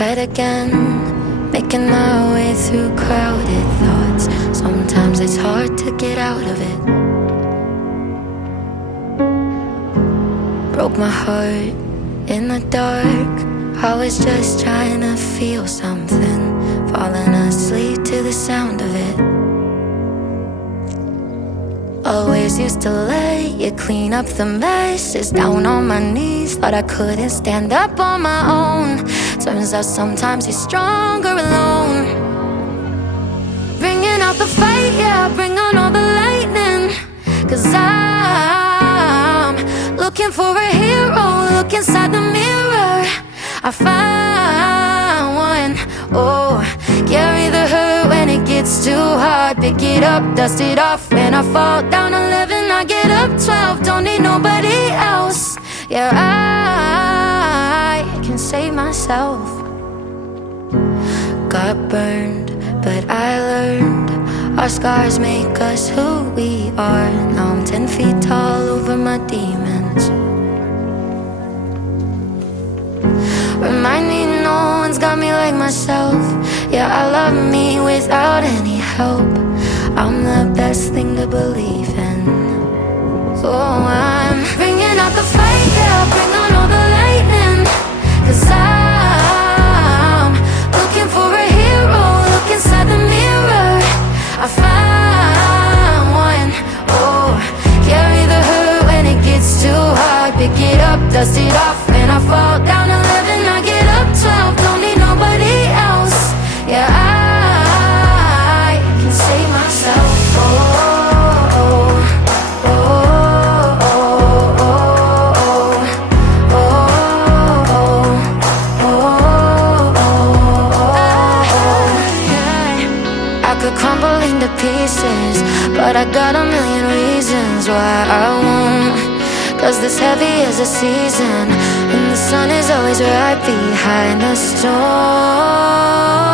head again, making my way through crowded thoughts. Sometimes it's hard to get out of it. Broke my heart in the dark. I was just trying to feel something, falling asleep to the sound of it. Always used to let you clean up the messes. Down on my knees, thought I couldn't stand up on my own. Turns out sometimes you're stronger alone. Bringing out the fight, yeah, bring on all the lightning. 'Cause I'm looking for a hero, look inside the mirror. I found one, oh. Carry the hurt when it gets too hard. Pick it up, dust it off. When I fall down 11, I get up 12. Don't need nobody else. Yeah, I can save myself. Got burned, but I learned. Our scars make us who we are. Now I'm 10 feet tall over my demons. Remind me no one's got me like myself. Yeah, I love me without any help. I'm the best thing to believe in. Oh, I'm bringing out the fight, yeah, bring on all the lightning. 'Cause I'm looking for a hero, look inside the mirror. I found one, oh. Carry the hurt when it gets too hard. Pick it up, dust it off. When I fall down 11, I get up 12. Don't need nobody else. Yeah, I can save myself. Oh, oh, oh, oh, oh, oh, oh. I could crumble into pieces, but I got a million reasons why I won't. 'Cause this heavy is a season, and the sun is always right behind the storm.